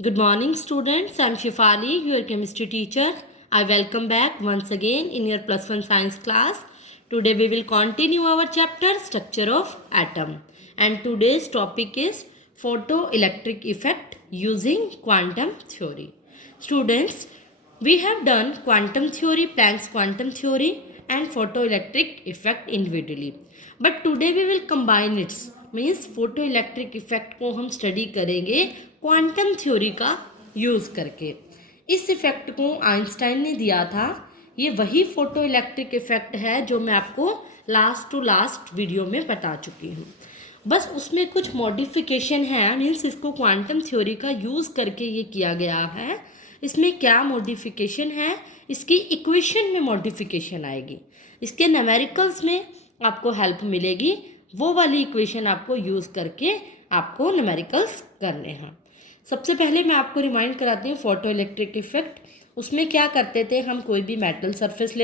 Good morning, students. I'm Shifali, your chemistry teacher. I welcome back once again in your plus one science class. Today we will continue our chapter Structure of Atom. And today's topic is photoelectric effect using quantum theory. Students, we have done quantum theory, Planck's quantum theory and photoelectric effect individually. But today we will combine its means photo electric effect को हम study करेंगे quantum theory का use करके। इस effect को Einstein ने दिया था। ये वही फोटो इलेक्ट्रिक इफेक्ट है जो मैं आपको लास्ट टू लास्ट वीडियो में बता चुकी हूँ। बस उसमें कुछ मॉडिफिकेशन है, मीन्स इसको क्वांटम थ्योरी का यूज़ करके ये किया गया है। इसमें क्या मॉडिफिकेशन है, इसकी इक्वेशन में मॉडिफिकेशन आएगी, इसके न्यूमेरिकल्स में आपको हेल्प मिलेगी। वो वाली इक्वेशन आपको यूज़ करके आपको न्यूमेरिकल्स करने हैं। सबसे पहले मैं आपको रिमाइंड कराती हूँ फोटो इलेक्ट्रिक इफेक्ट। उसमें क्या करते थे, हम कोई भी मेटल सरफेस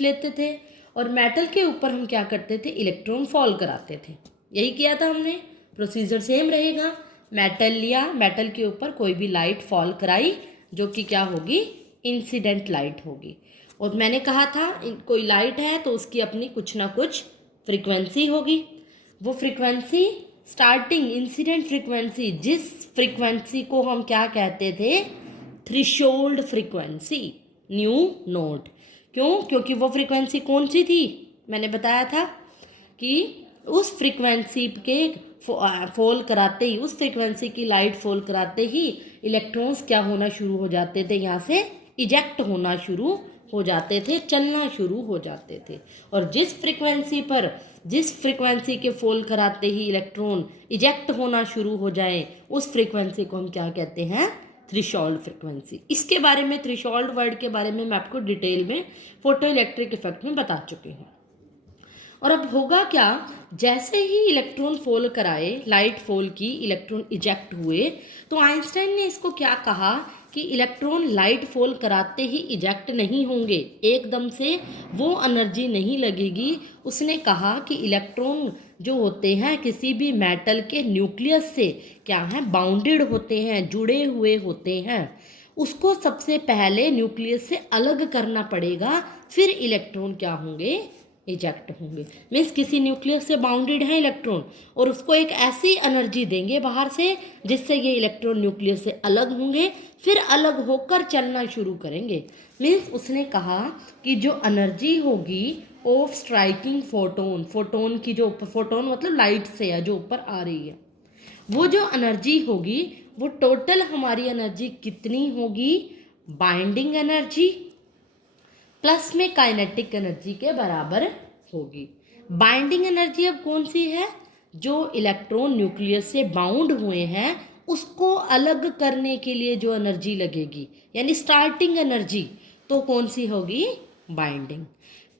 लेते थे, और मेटल के ऊपर हम क्या करते थे, इलेक्ट्रॉन फॉल कराते थे। यही किया था हमने, प्रोसीजर सेम रहेगा। मेटल लिया, मेटल के ऊपर कोई भी लाइट फॉल कराई जो कि क्या होगी, इंसिडेंट लाइट होगी। और मैंने कहा था कोई लाइट है तो उसकी अपनी कुछ ना कुछ फ्रीक्वेंसी होगी। वो फ्रीक्वेंसी स्टार्टिंग इंसिडेंट फ्रीक्वेंसी, जिस फ्रीक्वेंसी को हम क्या कहते थे, थ्रेशोल्ड फ्रीक्वेंसी, न्यू नोट। क्यों? क्योंकि वो फ्रीक्वेंसी कौन सी थी, मैंने बताया था कि उस फ्रीक्वेंसी के फॉल कराते ही, उस फ्रीक्वेंसी की लाइट फॉल कराते ही इलेक्ट्रॉन्स क्या होना शुरू हो जाते थे, यहाँ से इजेक्ट होना शुरू हो जाते थे, चलना शुरू हो जाते थे। और जिस फ्रीक्वेंसी के फॉल कराते ही इलेक्ट्रॉन इजेक्ट होना शुरू हो जाए, उस फ्रीक्वेंसी को हम क्या कहते हैं, थ्रेशोल्ड फ्रीक्वेंसी। इसके बारे में, थ्रेशोल्ड वर्ड के बारे में मैं आपको डिटेल में फोटो इलेक्ट्रिक इफेक्ट में बता चुकी हूँ। और अब होगा क्या, जैसे ही इलेक्ट्रॉन फॉल कराए, लाइट फॉल की, इलेक्ट्रॉन इजेक्ट हुए, तो आइंस्टाइन ने इसको क्या कहा कि इलेक्ट्रॉन लाइट फॉल कराते ही इजेक्ट नहीं होंगे, एकदम से वो एनर्जी नहीं लगेगी। उसने कहा कि इलेक्ट्रॉन जो होते हैं किसी भी मेटल के न्यूक्लियस से क्या है, बाउंडेड होते हैं, जुड़े हुए होते हैं। उसको सबसे पहले न्यूक्लियस से अलग करना पड़ेगा, फिर इलेक्ट्रॉन क्या होंगे, इजेक्ट होंगे। मीन्स किसी न्यूक्लियस से बाउंडेड है इलेक्ट्रॉन, और उसको एक ऐसी एनर्जी देंगे बाहर से जिससे ये इलेक्ट्रॉन न्यूक्लियस से अलग होंगे, फिर अलग होकर चलना शुरू करेंगे। मीन्स उसने कहा कि जो एनर्जी होगी ऑफ स्ट्राइकिंग फोटोन, फोटोन की जो, फोटोन मतलब लाइट से है जो ऊपर आ रही है, वो जो एनर्जी होगी वो टोटल हमारी एनर्जी कितनी होगी, बाइंडिंग एनर्जी प्लस में काइनेटिक एनर्जी के बराबर होगी। बाइंडिंग एनर्जी अब कौन सी है, जो इलेक्ट्रॉन न्यूक्लियस से बाउंड हुए हैं उसको अलग करने के लिए जो एनर्जी लगेगी, यानी स्टार्टिंग एनर्जी, तो कौन सी होगी, बाइंडिंग।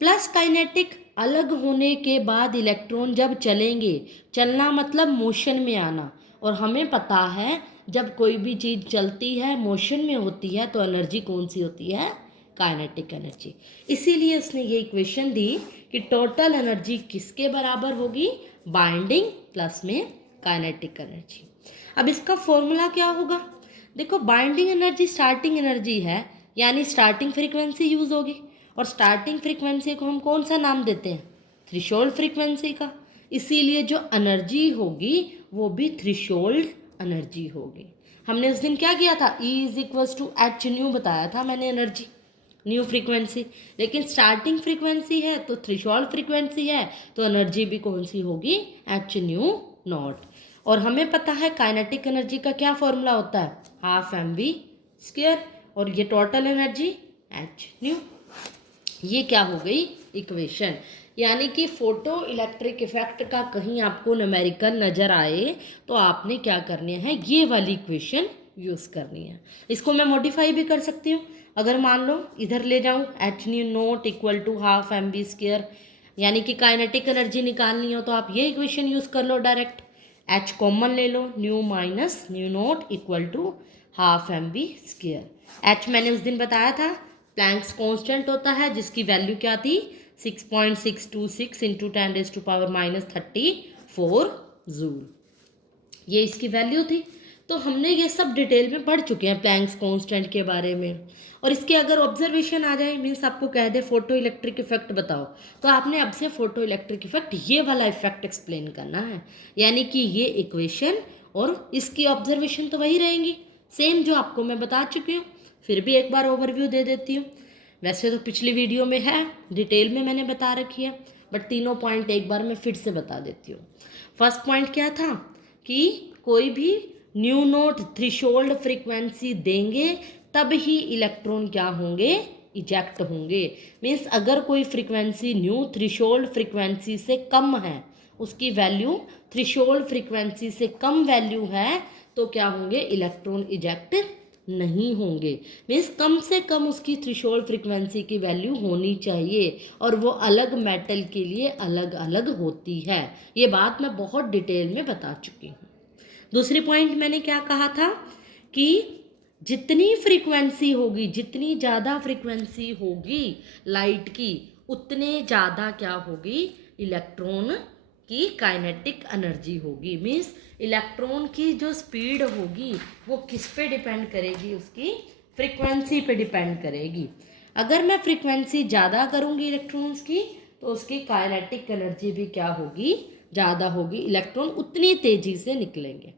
प्लस काइनेटिक, अलग होने के बाद इलेक्ट्रॉन जब चलेंगे, चलना मतलब मोशन में आना, और हमें पता है जब कोई भी चीज़ चलती है, मोशन में होती है, तो एनर्जी कौन सी होती है, काइनेटिक एनर्जी। इसीलिए उसने ये इक्वेशन दी कि टोटल एनर्जी किसके बराबर होगी, बाइंडिंग प्लस में काइनेटिक एनर्जी। अब इसका फॉर्मूला क्या होगा, देखो बाइंडिंग एनर्जी स्टार्टिंग एनर्जी है, यानी स्टार्टिंग फ्रीक्वेंसी यूज होगी, और स्टार्टिंग फ्रीक्वेंसी को हम कौन सा नाम देते हैं, थ्रेशोल्ड फ्रीक्वेंसी का। इसीलिए जो एनर्जी होगी वो भी थ्रेशोल्ड एनर्जी होगी। हमने उस दिन क्या किया था, E is equals to H nu बताया था मैंने, एनर्जी न्यू फ्रीक्वेंसी। लेकिन स्टार्टिंग फ्रीक्वेंसी है तो थ्रेशोल्ड फ्रीक्वेंसी है, तो एनर्जी भी कौन सी होगी, एच न्यू नॉट। और हमें पता है काइनेटिक एनर्जी का क्या फॉर्मूला होता है, हाफ एम वी स्क्वायर, और ये टोटल एनर्जी एच न्यू। ये क्या हो गई इक्वेशन। यानी कि फोटो इलेक्ट्रिक इफेक्ट का कहीं आपको न्यूमेरिकल नज़र आए तो आपने क्या करनी है, ये वाली इक्वेशन यूज़ करनी है। इसको मैं मॉडिफाई भी कर सकती हूँ, अगर मान लो इधर ले जाऊँ, h nu naught equal to half m v square, यानी कि काइनेटिक एनर्जी निकालनी हो तो आप ये इक्वेशन यूज़ कर लो डायरेक्ट, एच कॉमन ले लो, nu minus nu naught equal to half m v square. H मैंने उस दिन बताया था प्लैंक्स कांस्टेंट होता है, जिसकी वैल्यू क्या थी, 6.626 इंटू 10⁻⁻³ जूल। ये इसकी वैल्यू थी। तो हमने ये सब डिटेल में पढ़ चुके हैं प्लैंक्स कांस्टेंट के बारे में। और इसके अगर ऑब्जर्वेशन आ जाए, मीन्स आपको कह दे फोटो इलेक्ट्रिक इफेक्ट बताओ, तो आपने अब से फोटो इलेक्ट्रिक इफेक्ट ये वाला इफेक्ट एक्सप्लेन करना है। यानी कि ये इक्वेशन और इसकी ऑब्जर्वेशन तो वही रहेंगी, सेम जो आपको मैं बता चुकी हूँ। फिर भी एक बार ओवरव्यू दे देती हूँ। वैसे तो पिछली वीडियो में है, डिटेल में मैंने बता रखी है, बट तीनों पॉइंट एक बार मैं फिर से बता देती हूँ। फर्स्ट पॉइंट क्या था कि कोई भी न्यू नोट थ्रेशोल्ड फ्रीक्वेंसी देंगे तब ही इलेक्ट्रॉन क्या होंगे, इजेक्ट होंगे। मीन्स अगर कोई फ्रीक्वेंसी न्यू थ्रेशोल्ड फ्रीक्वेंसी से कम है, उसकी वैल्यू थ्रेशोल्ड फ्रीक्वेंसी से कम वैल्यू है, तो क्या होंगे, इलेक्ट्रॉन इजेक्ट नहीं होंगे। मीन्स कम से कम उसकी थ्रेशोल्ड फ्रीक्वेंसी की वैल्यू होनी चाहिए, और वो अलग मेटल के लिए अलग अलग होती है। ये बात मैं बहुत डिटेल में बता चुकी हूँ। दूसरी पॉइंट मैंने क्या कहा था कि जितनी फ्रीक्वेंसी होगी, जितनी ज़्यादा फ्रीक्वेंसी होगी लाइट की, उतने ज़्यादा क्या होगी, इलेक्ट्रॉन की काइनेटिक एनर्जी होगी। मीन्स इलेक्ट्रॉन की जो स्पीड होगी वो किस पे डिपेंड करेगी, उसकी फ्रीक्वेंसी पे डिपेंड करेगी। अगर मैं फ्रीक्वेंसी ज़्यादा करूँगी इलेक्ट्रॉन्स की, तो उसकी काइनेटिक एनर्जी भी क्या होगी, ज़्यादा होगी, इलेक्ट्रॉन उतनी तेज़ी से निकलेंगे।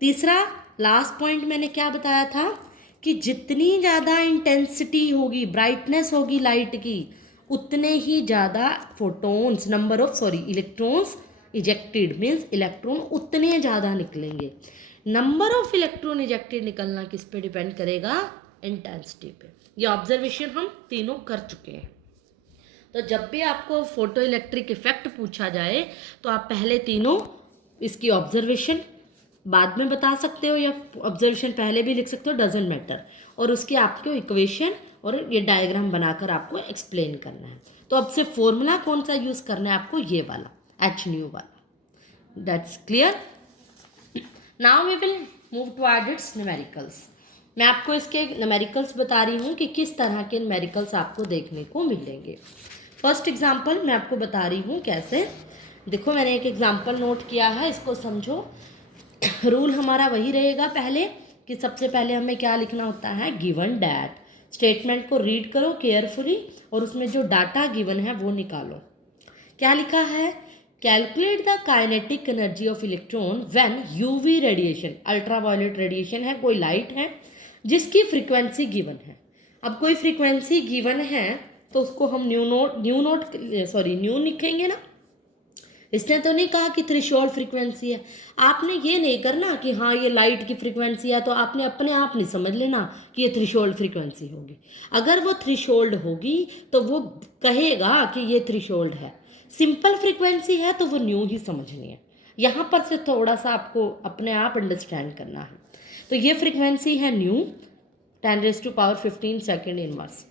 तीसरा लास्ट पॉइंट मैंने क्या बताया था कि जितनी ज़्यादा इंटेंसिटी होगी, ब्राइटनेस होगी लाइट की, उतने ही ज़्यादा photons, number of electrons ejected, means electron उतने ज़्यादा निकलेंगे। नंबर ऑफ इलेक्ट्रॉन इजेक्टेड निकलना किस पे डिपेंड करेगा, इंटेंसिटी पे। ये ऑब्जर्वेशन हम तीनों कर चुके हैं। तो जब भी आपको फोटो इलेक्ट्रिक इफेक्ट पूछा जाए, तो आप पहले तीनों इसकी ऑब्जर्वेशन बाद में बता सकते हो, या ऑब्जर्वेशन पहले भी लिख सकते हो, डजेंट मैटर, और उसकी आपको इक्वेशन और ये डायग्राम बनाकर आपको एक्सप्लेन करना है। तो अब से फॉर्मूला कौन सा यूज़ करना है आपको, ये वाला एच न्यू वाला। That's clear. Now we will move toward its numericals. मैं आपको इसके न्यूमेरिकल्स बता रही हूँ कि किस तरह के न्यूमेरिकल्स आपको देखने को मिलेंगे। फर्स्ट एग्जाम्पल मैं आपको बता रही हूँ कैसे। देखो मैंने एक एग्जाम्पल नोट किया है, इसको समझो। रूल हमारा वही रहेगा पहले कि सबसे पहले हमें क्या लिखना होता है, गिवन डैट। स्टेटमेंट को रीड करो केयरफुली और उसमें जो डाटा गिवन है वो निकालो। क्या लिखा है, calculate the kinetic energy of electron when UV radiation, ultraviolet radiation है, कोई लाइट है जिसकी फ्रीक्वेंसी गिवन है। अब कोई फ्रीक्वेंसी गिवन है तो उसको हम न्यू लिखेंगे ना। इसने तो नहीं कहा कि थ्रेशोल्ड फ्रीक्वेंसी है। आपने ये नहीं करना कि हाँ ये लाइट की फ्रीक्वेंसी है, तो आपने अपने आप नहीं समझ लेना कि ये थ्रेशोल्ड फ्रीक्वेंसी होगी। अगर वो थ्रेशोल्ड होगी तो वो कहेगा कि ये थ्रेशोल्ड है। सिंपल फ्रीक्वेंसी है तो वो न्यू ही समझनी है। यहाँ पर से थोड़ा सा आपको अपने आप अंडरस्टैंड करना है। तो ये फ्रीक्वेंसी है न्यू, 10⁻15 सेकेंड इनवर्स।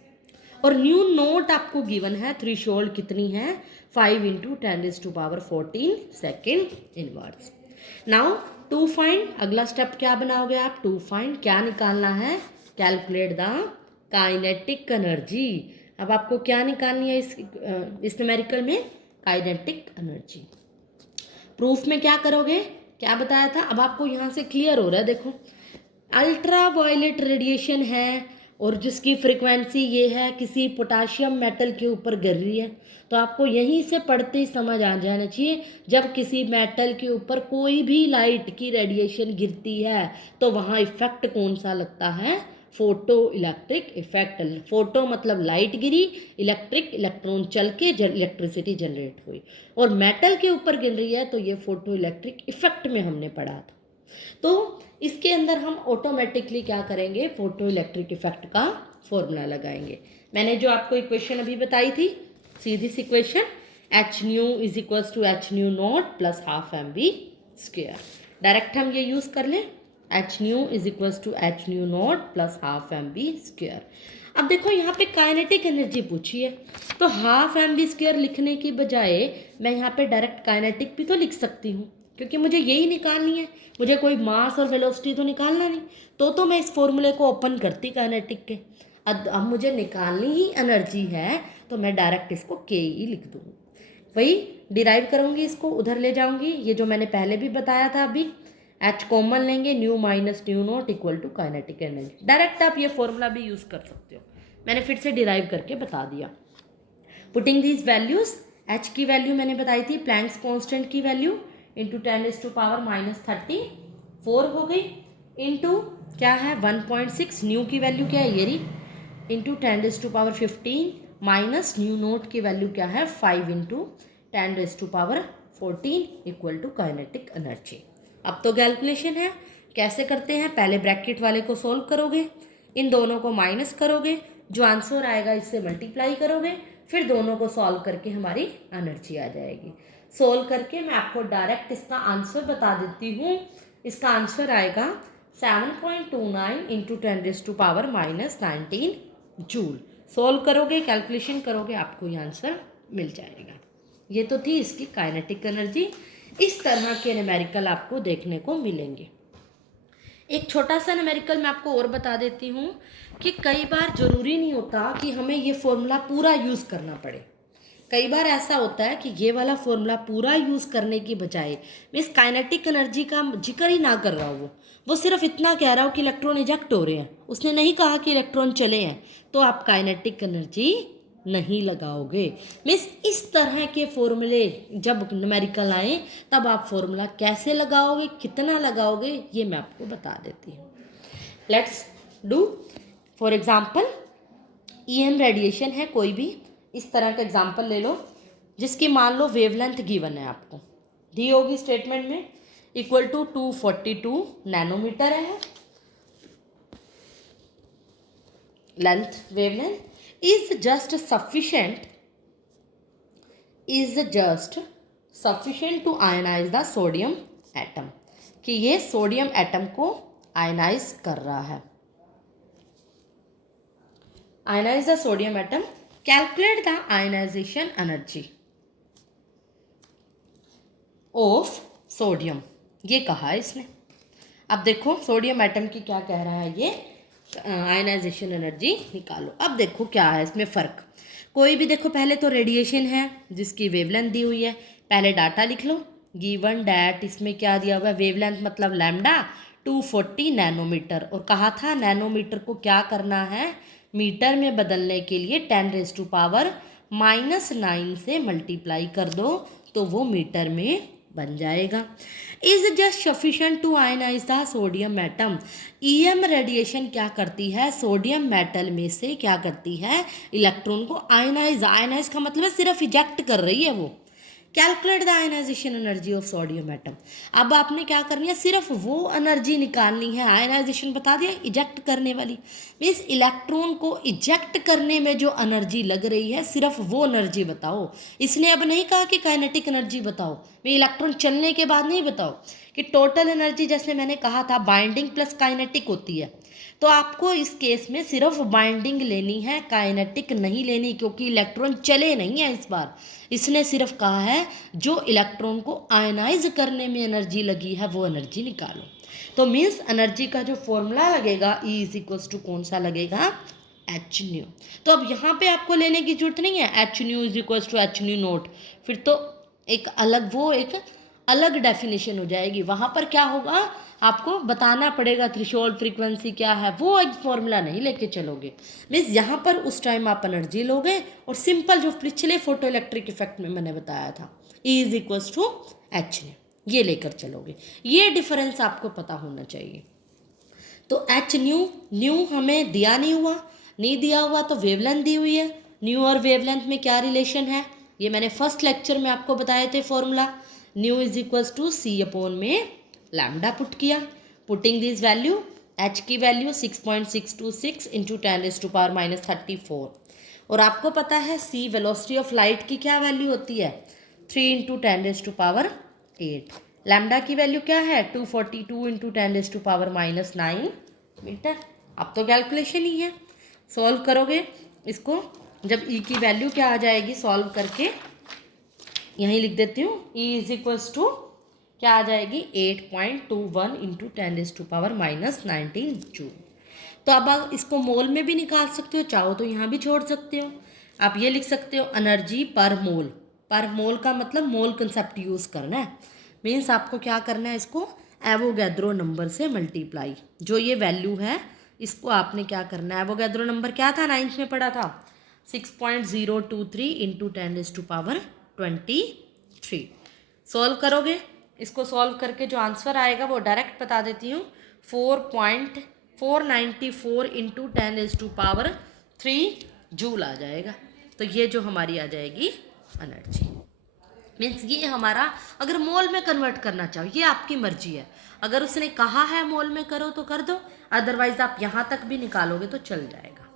और न्यू नोट आपको गिवन है, थ्रेशोल्ड कितनी है, 5 × 10⁻14 second inverse. Now to find, अगला स्टेप क्या बनाओगे आप, टू फाइंड क्या निकालना है, कैलकुलेट द काइनेटिक एनर्जी। अब आपको क्या निकालनी है इस न्यूमेरिकल में, काइनेटिक एनर्जी। प्रूफ में क्या करोगे, क्या बताया था, अब आपको यहाँ से क्लियर हो रहा है। देखो अल्ट्रा वायलेट रेडिएशन है और जिसकी फ्रीक्वेंसी ये है, किसी पोटाशियम मेटल के ऊपर गिर रही है, तो आपको यहीं से पढ़ते ही समझ आ जाना चाहिए, जब किसी मेटल के ऊपर कोई भी लाइट की रेडिएशन गिरती है तो वहाँ इफेक्ट कौन सा लगता है, फोटो इलेक्ट्रिक इफेक्ट। फोटो मतलब लाइट गिरी, इलेक्ट्रिक इलेक्ट्रॉन चल के इलेक्ट्रिसिटी जनरेट हुई, और मेटल के ऊपर गिर रही है तो ये फोटो इलेक्ट्रिक इफेक्ट में हमने पढ़ा था। तो इसके अंदर हम ऑटोमेटिकली क्या करेंगे, फोटो इलेक्ट्रिक इफेक्ट का फॉर्मूला लगाएंगे। मैंने जो आपको इक्वेशन अभी बताई थी, सीधी सी equation, h nu is equals to H nu naught plus half m v square. Direct हम ये यूज़ कर लें, h nu is equals to H nu naught plus half m v square. अब देखो यहाँ पे काइनेटिक एनर्जी पूछी है, तो हाफ एम बी स्क्वेयर लिखने की बजाय मैं यहाँ पे डायरेक्ट काइनेटिक भी तो लिख सकती हूँ, क्योंकि मुझे यही निकालनी है, मुझे कोई मास और वेलोसिटी तो निकालना नहीं। तो मैं इस फॉर्मूले को ओपन करती काइनेटिक के। अब मुझे निकालनी ही एनर्जी है तो मैं डायरेक्ट इसको के ही लिख दूँगी, वही डिराइव करूँगी, इसको उधर ले जाऊँगी। ये जो मैंने पहले भी बताया था अभी, एच कॉमन लेंगे, nu minus nu naught equal to kinetic energy. Direct आप ये फॉर्मूला भी यूज़ कर सकते हो, मैंने फिर से डिराइव करके बता दिया। पुटिंग दीज वैल्यूज, एच की वैल्यू मैंने बताई थी प्लैंक्स कांस्टेंट की वैल्यू इंटू 10⁻⁻34 हो गई, इंटू क्या है 1.6, न्यू की वैल्यू क्या है ये रही, इंटू 10⁻15 माइनस न्यू नोट की वैल्यू क्या है 5 into 10⁻14 equal to kinetic energy. अब तो कैलकुलेशन है, कैसे करते हैं, पहले ब्रैकेट वाले को सोल्व करोगे, इन दोनों को माइनस करोगे, जो आंसर आएगा इससे मल्टीप्लाई करोगे, फिर दोनों को सॉल्व करके हमारी एनर्जी आ जाएगी। सोल्व करके मैं आपको डायरेक्ट इसका आंसर बता देती हूँ। इसका आंसर आएगा 7.29 इंटू 10⁻⁻19 जूल। सोल्व करोगे, कैलकुलेशन करोगे, आपको ये आंसर मिल जाएगा। ये तो थी इसकी काइनेटिक एनर्जी। इस तरह के न्यूमेरिकल आपको देखने को मिलेंगे। एक छोटा सा न्यूमेरिकल मैं आपको और बता देती हूँ कि कई बार ज़रूरी नहीं होता कि हमें ये फॉर्मूला पूरा यूज़ करना पड़े। कई बार ऐसा होता है कि ये वाला फॉर्मूला पूरा यूज़ करने की बजाय मैं इस काइनेटिक एनर्जी का जिक्र ही ना कर रहा हूँ, वो सिर्फ इतना कह रहा हूँ कि इलेक्ट्रॉन इजेक्ट हो रहे हैं, उसने नहीं कहा कि इलेक्ट्रॉन चले हैं, तो आप काइनेटिक एनर्जी नहीं लगाओगे। मीन्स इस तरह के फॉर्मूले जब न्यूमेरिकल आए तब आप फॉर्मूला कैसे लगाओगे, कितना लगाओगे, ये मैं आपको बता देती हूँ। Let's do for example EM radiation है, कोई भी इस तरह का एग्जाम्पल ले लो जिसकी मान लो वेवलेंथ गिवन है, आपको दी होगी स्टेटमेंट में, इक्वल टू 242 नैनोमीटर है length, wavelength is just sufficient to ionize the sodium atom, कि ये सोडियम एटम को आयनाइज कर रहा है। Ionize the sodium atom, calculate the ionization energy of sodium, ये कहा है इसने। अब देखो सोडियम एटम की क्या कह रहा है ये, आयनाइजेशन एनर्जी निकालो। अब देखो क्या है इसमें फ़र्क, कोई भी देखो पहले तो रेडिएशन है जिसकी वेवलेंथ दी हुई है, पहले डाटा लिख लो, गिवन डैट इसमें क्या दिया हुआ है, वेवलेंथ मतलब लैम्डा 240 नैनोमीटर, और कहा था नैनोमीटर को क्या करना है, मीटर में बदलने के लिए 10⁻⁻9 से मल्टीप्लाई कर दो तो वो मीटर में बन जाएगा। Is just sufficient to ionize the sodium atom, EM radiation क्या करती है, सोडियम मेटल में से क्या करती है, इलेक्ट्रॉन को आयनाइज, आयनाइज का मतलब है सिर्फ इजेक्ट कर रही है वो। Calculate the ionization energy of sodium atom, अब आपने क्या करनी है, सिर्फ वो एनर्जी निकालनी है, आयनाइजेशन बता दिया इजेक्ट करने वाली, मीन्स इलेक्ट्रॉन को इजेक्ट करने में जो एनर्जी लग रही है सिर्फ वो एनर्जी बताओ। इसने अब नहीं कहा कि काइनेटिक एनर्जी बताओ, मैं इलेक्ट्रॉन चलने के बाद नहीं बताओ, कि टोटल एनर्जी जैसे मैंने कहा था बाइंडिंग प्लस काइनेटिक होती है, तो आपको इस केस में सिर्फ बाइंडिंग लेनी है, काइनेटिक नहीं लेनी, क्योंकि इलेक्ट्रॉन चले नहीं है इस बार। इसने सिर्फ कहा है जो इलेक्ट्रॉन को आयनाइज करने में एनर्जी लगी है वो एनर्जी निकालो। तो मीन्स एनर्जी का जो फॉर्मूला लगेगा E इज इक्वल्स टू कौन सा लगेगा, एच न्यू। तो अब यहाँ पे आपको लेने की जरूरत नहीं है H nu is equals to H nu naught, फिर तो एक अलग डेफिनेशन हो जाएगी। वहाँ पर क्या होगा, आपको बताना पड़ेगा थ्रेशोल्ड फ्रीक्वेंसी क्या है, वो एक फॉर्मूला नहीं लेके चलोगे। मीन्स यहाँ पर उस टाइम आप एनर्जी लोगे और सिंपल जो पिछले फोटो इलेक्ट्रिक इफेक्ट में मैंने बताया था E is equals to H nu, ये लेकर चलोगे। ये डिफरेंस आपको पता होना चाहिए। तो एच न्यू हमें दिया नहीं दिया हुआ तो वेवलेंथ दी हुई है, न्यू और वेवलेंथ में क्या रिलेशन है, ये मैंने फर्स्ट लेक्चर में आपको बताए थे formula, nu is equals to C upon में लैम्डा पुट किया, पुटिंग दिस वैल्यू, एच की वैल्यू 6.626 इंटू 10⁻⁻34, और आपको पता है C वेलोसिटी ऑफ लाइट की क्या वैल्यू होती है, 3 इंटू 10⁸, लैम्डा की वैल्यू क्या है 242 इंटू 10⁻⁻9 मीटर। अब तो कैलकुलेशन ही है, सॉल्व करोगे इसको, जब E की वैल्यू क्या आ जाएगी, सॉल्व करके यहीं लिख देती हूँ, E इज इक्वल्स टू क्या आ जाएगी 8.21 इंटू 10⁻⁻19 जूल। तो अब आप इसको मोल में भी निकाल सकते हो, चाहो तो यहाँ भी छोड़ सकते हो। आप ये लिख सकते हो एनर्जी पर मोल का मतलब मोल कंसेप्ट यूज़ करना है, मीन्स आपको क्या करना है, इसको एवोगैद्रो नंबर से मल्टीप्लाई। जो ये वैल्यू है इसको आपने क्या करना है, एवोगैद्रो नंबर क्या था, 9th में पढ़ा था, 6.023 इंटू 10⁻23। सॉल्व करोगे, इसको सॉल्व करके जो आंसर आएगा वो डायरेक्ट बता देती हूँ, 4.494 इंटू 10⁻3 जूल आ जाएगा। तो ये जो हमारी आ जाएगी एनर्जी, मीन्स ये हमारा, अगर मोल में कन्वर्ट करना चाहो ये आपकी मर्जी है, अगर उसने कहा है मोल में करो तो कर दो, अदरवाइज आप यहाँ तक भी निकालोगे तो चल जाएगा।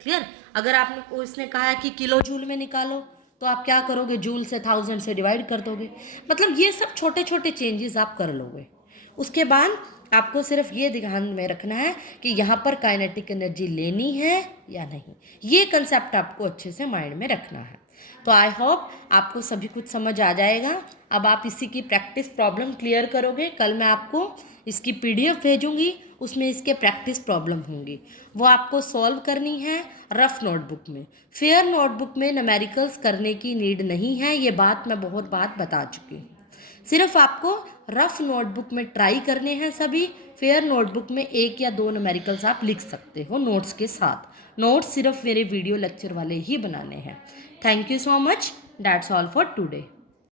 क्लियर। अगर आपने उसने कहा है कि किलो जूल में निकालो तो आप क्या करोगे, जूल से 1000 से डिवाइड कर दोगे। मतलब ये सब छोटे छोटे चेंजेस आप कर लोगे। उसके बाद आपको सिर्फ ये ध्यान में रखना है कि यहाँ पर काइनेटिक एनर्जी लेनी है या नहीं, ये कंसेप्ट आपको अच्छे से माइंड में रखना है। तो आई होप आपको सभी कुछ समझ आ जाएगा। अब आप इसी की प्रैक्टिस प्रॉब्लम क्लियर करोगे। कल मैं आपको इसकी PDF भेजूंगी, उसमें इसके प्रैक्टिस प्रॉब्लम होंगी, वो आपको सॉल्व करनी है रफ नोटबुक में। फेयर नोटबुक में न्यूमेरिकल्स करने की नीड नहीं है, ये बात मैं बहुत बात बता चुकी हूँ। सिर्फ आपको रफ नोटबुक में ट्राई करने हैं सभी। फेयर नोटबुक में 1 या 2 न्यूमेरिकल्स आप लिख सकते हो नोट्स के साथ। नोट्स सिर्फ मेरे वीडियो लेक्चर वाले ही बनाने हैं। Thank you so much, that's all for today.